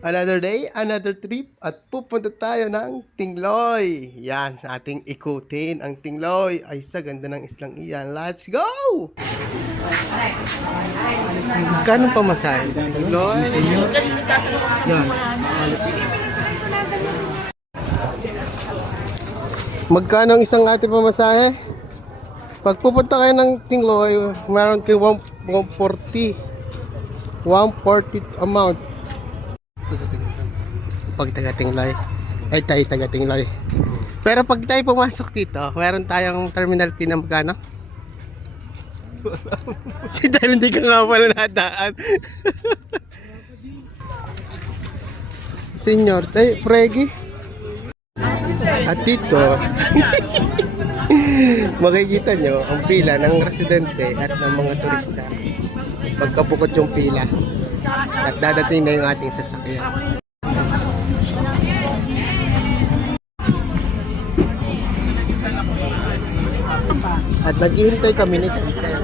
Another day, another trip at pupunta tayo ng Tingloy. Yan, ating ikutin ang Tingloy. Ay, sa ganda ng islang iyan. Let's go! Magkano pa masahe? Tingloy? Yan. Magkano ang isang ate pamasahe? Pag pupunta kayo ng Tingloy, meron kayo 140. 140 amount. Pag taga-Tingloy. Ay, tayo taga-Tingloy. Pero pag tayo pumasok dito, meron tayong terminal fee na magkano? Dahil hindi ka nga pala nadaan. Senyor, tayo, Pregi. At dito, makikita nyo ang pila ng residente at ng mga turista. Pagkabukod yung pila. At dadating na yung ating sasakyan. At naghihintay kami ni Kaisel.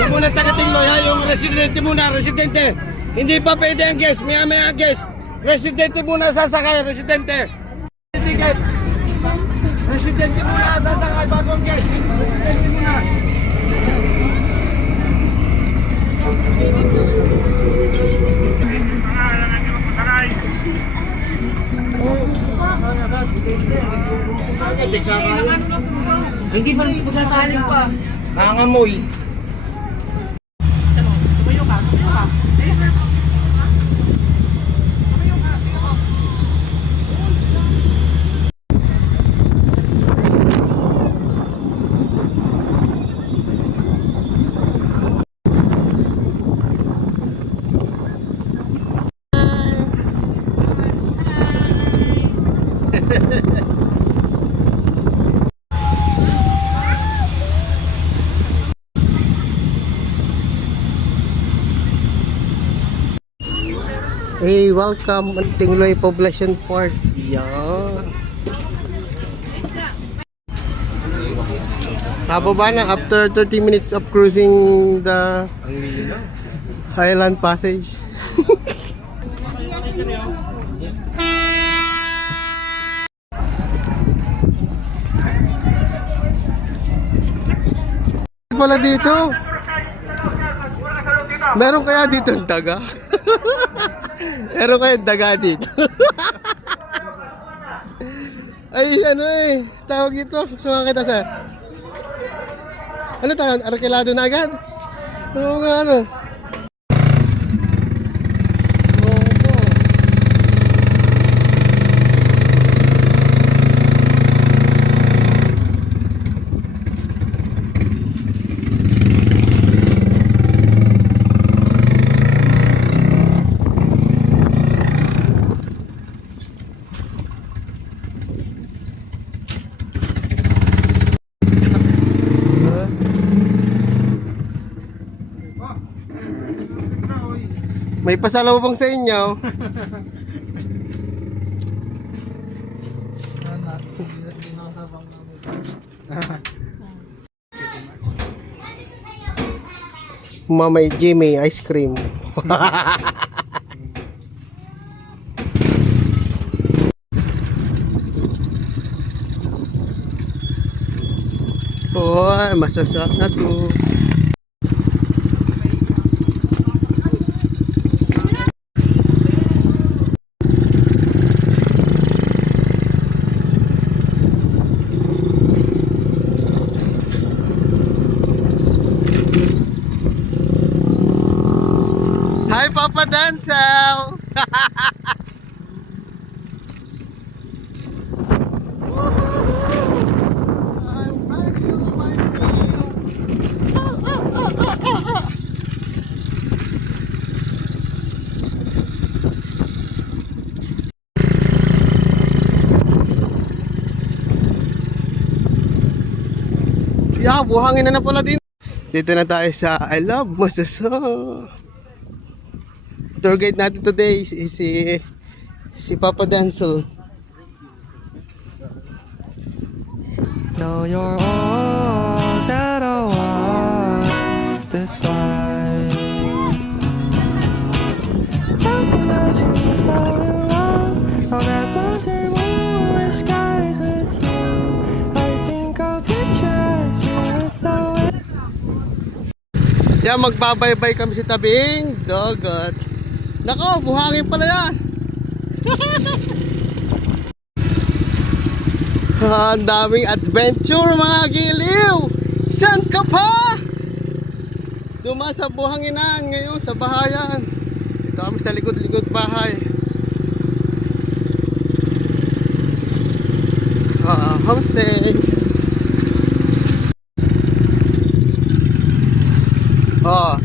Yung muna taga-Tingloy ha, yung residente muna, residente. Hindi pa pwede ang guest, maya-maya guest. Residente muna sasakay, residente. Ticket. Residente muna sasakay, bagong guest. Residente muna. Hindi pa rin magsasaling pa. Nangangamoy. Hey, welcome at Tingloy Poblacion Port. Yan. Pababa na after 30 minutes of cruising the Highland Passage. Pala dito. Meron kaya dito ang daga? Meron kaya daga dito? Ay, ano eh. Tawag ito. Sumakit kita sa... Ano tayo? Arkilado na agad? Oo nga ano. May pasalubong sa inyo. Mamay Jimmy ice cream. Oh, masasarap na to. Hi, Papa Dancel! Yeah, buhangin na pala din. Dito na tayo sa I Love Masaso. Tour guide natin today is si Papa Dancel. know you're all that I want this life. I imagine you fall in love on that winter moonlit skies with you. I think I'll picture you with the wind. Yan, magbabaybay kami sa tabing dagat. Nako, buhangin pala yan. Ang daming adventure mga giliw. Saan ka pa? Duma sa buhanginan ngayon sa bahayan. Ito kami sa likod-likod bahay. Homestay.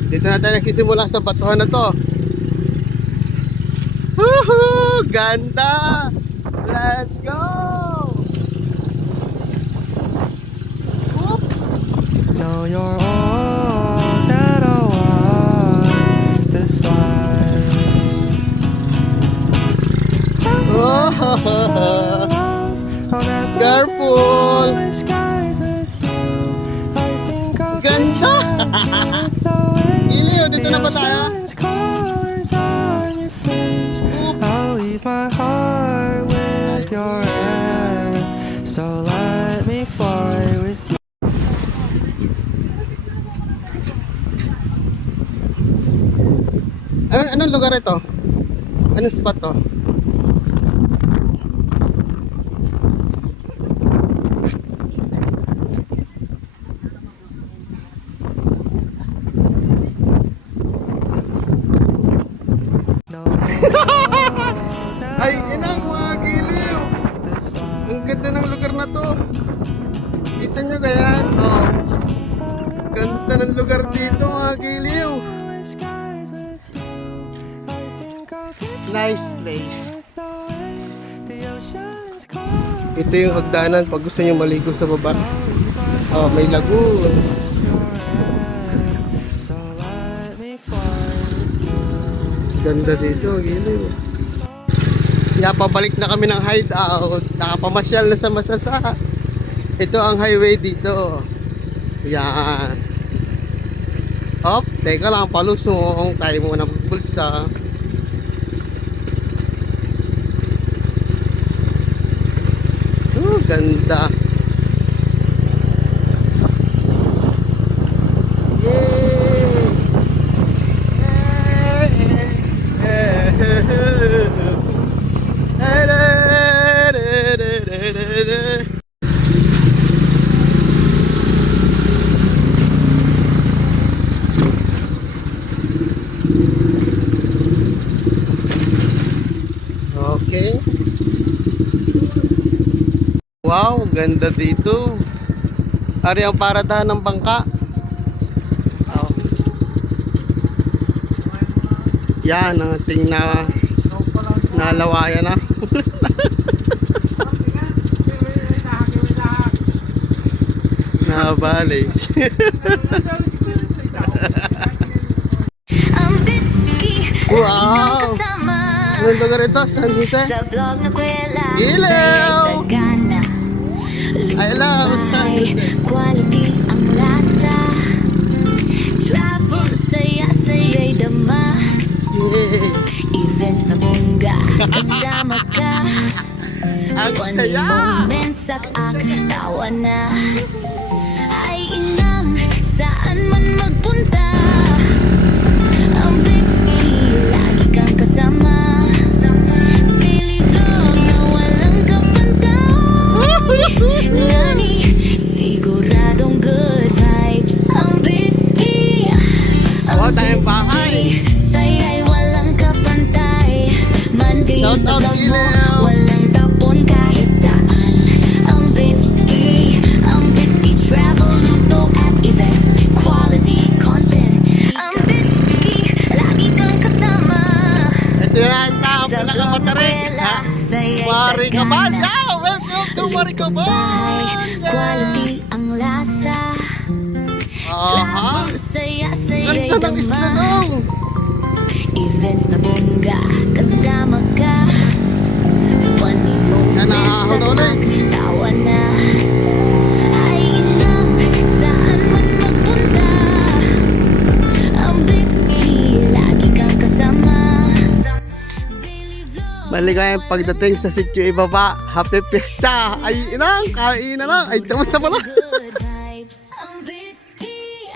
Dito na tayo nagsisimula sa batuhan na to. Woohoo! Ganda! Let's go! Know you're all that I want this life. Oh, careful! Ganda! Giliw, dito na ba tayo? I'll leave my heart with your hand, so let me fly with you. Anong lugar ito? Anong spot to? Ay, inang mga giliw! Ang ganda ng lugar na to. Kita nyo kaya? Oh. Ganda ng lugar dito mga giliw. Nice place. Ito yung hagdanan pag gusto nyo maligo sa baba. Oh, may lagoon. Ganda dito, giliw. Kaya pabalik na kami ng hideout. Nakapamasyal na sa Masasa. Ito ang highway dito. Yan. Op, teka lang, palusong. Tayo muna bulsa. Ganda. Okay. Wow, ganda dito. Ari ang paradahan ng bangka. Oh. Yan ang ating nalawayan na. Nabalis. Wow! Anong lugar ito? San Jose? Ilaw! I love San Jose. Quality ang lasa. Travel, saya-saya'y dama. Events na bongga, kasama ka. Ang One saya! moment, sak-ak, tawa na. Ay inang, saan man magpunta. Ang Bitsy, lagi kang kasama. Kilidog na walang kapanta. Ngani, siguradong good vibes. Ang Bitsy, Wow, tayong bahay. saya'y walang kapantay. Monday Shout sa out, vlog mo, Ilaw. walang tapon kahit saan. Ang Bitsy travel, luto at events. Quality content. Ang Bitsy, lagi kang kasama. Ito na ang Sa pinakamatarik. Globela, saya'y Marikaban! sagana. Yeah! Welcome to Marikaban! Quality ang lasa. Travel, saya-saya'y Ganda ng isla dama. dong! Events na bongga, kasama ka. Funny Yan, moments ahon at ulit. tawa na. maligayang pagdating sa sitio ibaba. Happy Fiesta! Ay, inang, kain na lang. Ay, tapos na pala. Good vibes. Ang bitski,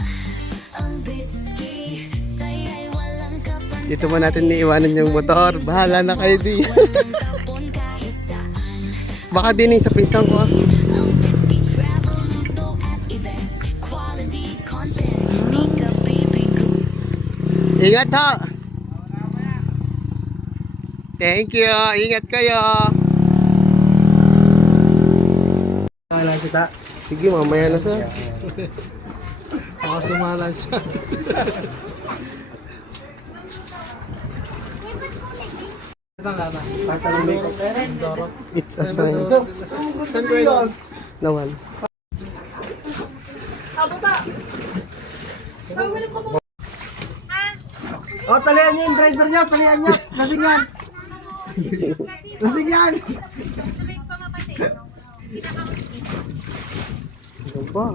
ang bitski. Saya'y walang kapan. Dito mo natin iiwanan yung motor. Bahala na kayo di. Walang kapon kahit saan. Baka din sa pisang ko. Ang bitski travel luto at events. Quality content. Mika baby good. Ingat ha! Thank you! Ingat kayo! Kala kita. Sige, mamaya na sir. Baka sumala siya. It's a sign. Nawal. O, talian niyo yung driver niyo. Talian niyo. Lasing yan. Lasing yan. Ano ba?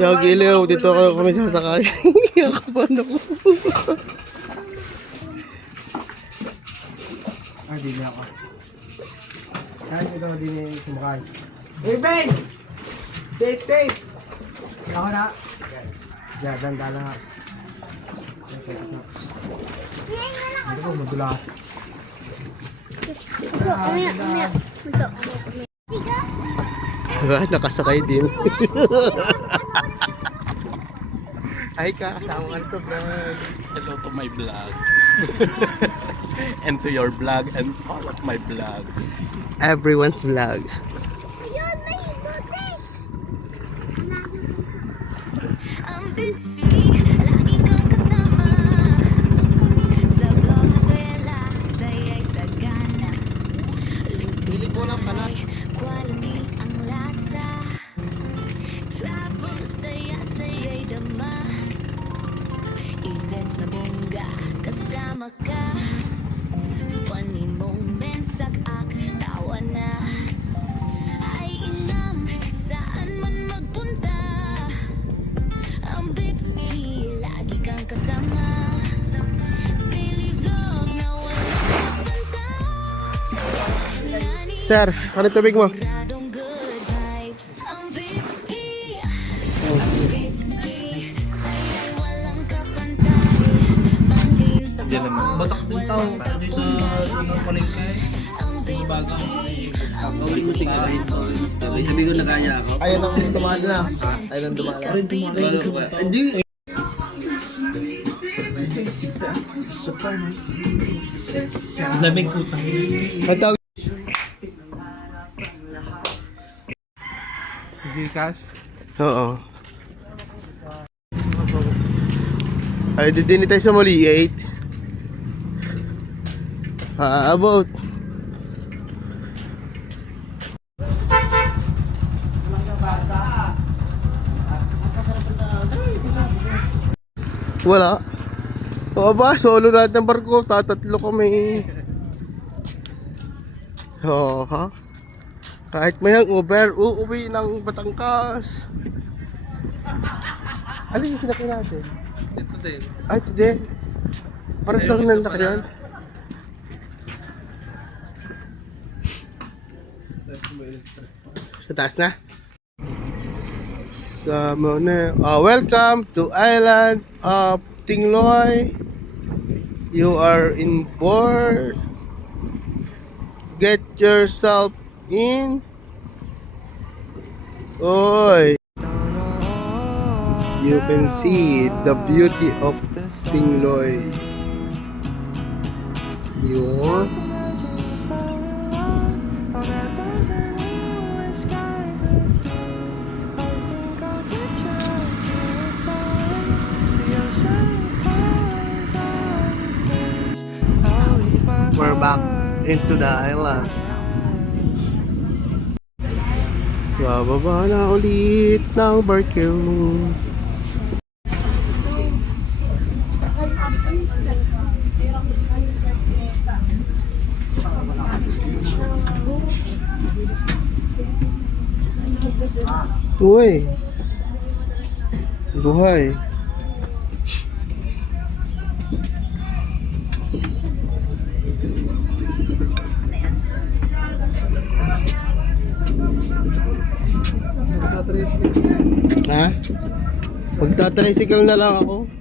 Yo, giliw. Dito kayo kami sasakay. Kapan ako. Di na ako. Saan nyo daw din yung sumakay? Hey, Ben! Safe, safe! Ako na. Diyan, ganda lang ha. Hindi ko madula. Diba? Nakasakay din. Ay ka, kasama ka sa vlog. Hello to my vlog. And to your vlog and all of my vlog. Everyone's vlog. Ang bitski, lagi kang kasama. Sa Glomabella, saya'y sagana. Pili ko lang pala. Quality ang lasa. Travel, saya'y dama. Events na bongga, kasama ka. Funny moments, sak-ak, tawa na. Ay ilang, saan man magpunta. Ang bitski, lagi kang kasama. Daily vlog na walang kapanta. Sir, ano tubig mo? Radong good vibes. Ang bitski, ang bitski. Saya'y walang kapantay. Bangin sa Batak din tao. Ito sa unang palengke. Sa bagang. Gawin mo sigarin. Okay, sabi ko nagaya ako. Ayun ang dumali na. Ayun ang dumali. Hindi. Lamig po tayo. Matawag. Gcash? Oo. Ay, din tayo sa Mali 8. About. Wala. O ba, solo natin ng barko. Tatatlo kami. Oo, ha? Kahit may hangover, uuwi ng Batangas. Alin yung sinakay natin? Ito din. Ay, today. Para sa kanan na kayo. Sa taas na? Welcome to Island of Tingloy. You are in board. Get yourself in. Oy. You can see the beauty of Tingloy. Your Imagine we fell in love on that winter moonlit skies with you. I think I'll picture us here with flowers, the ocean's colors on your face. I'll leave my We're back heart into the island. Bababa na ulit ng barko. Uy. Buhay. Ha? Magta-tricycle na lang ako.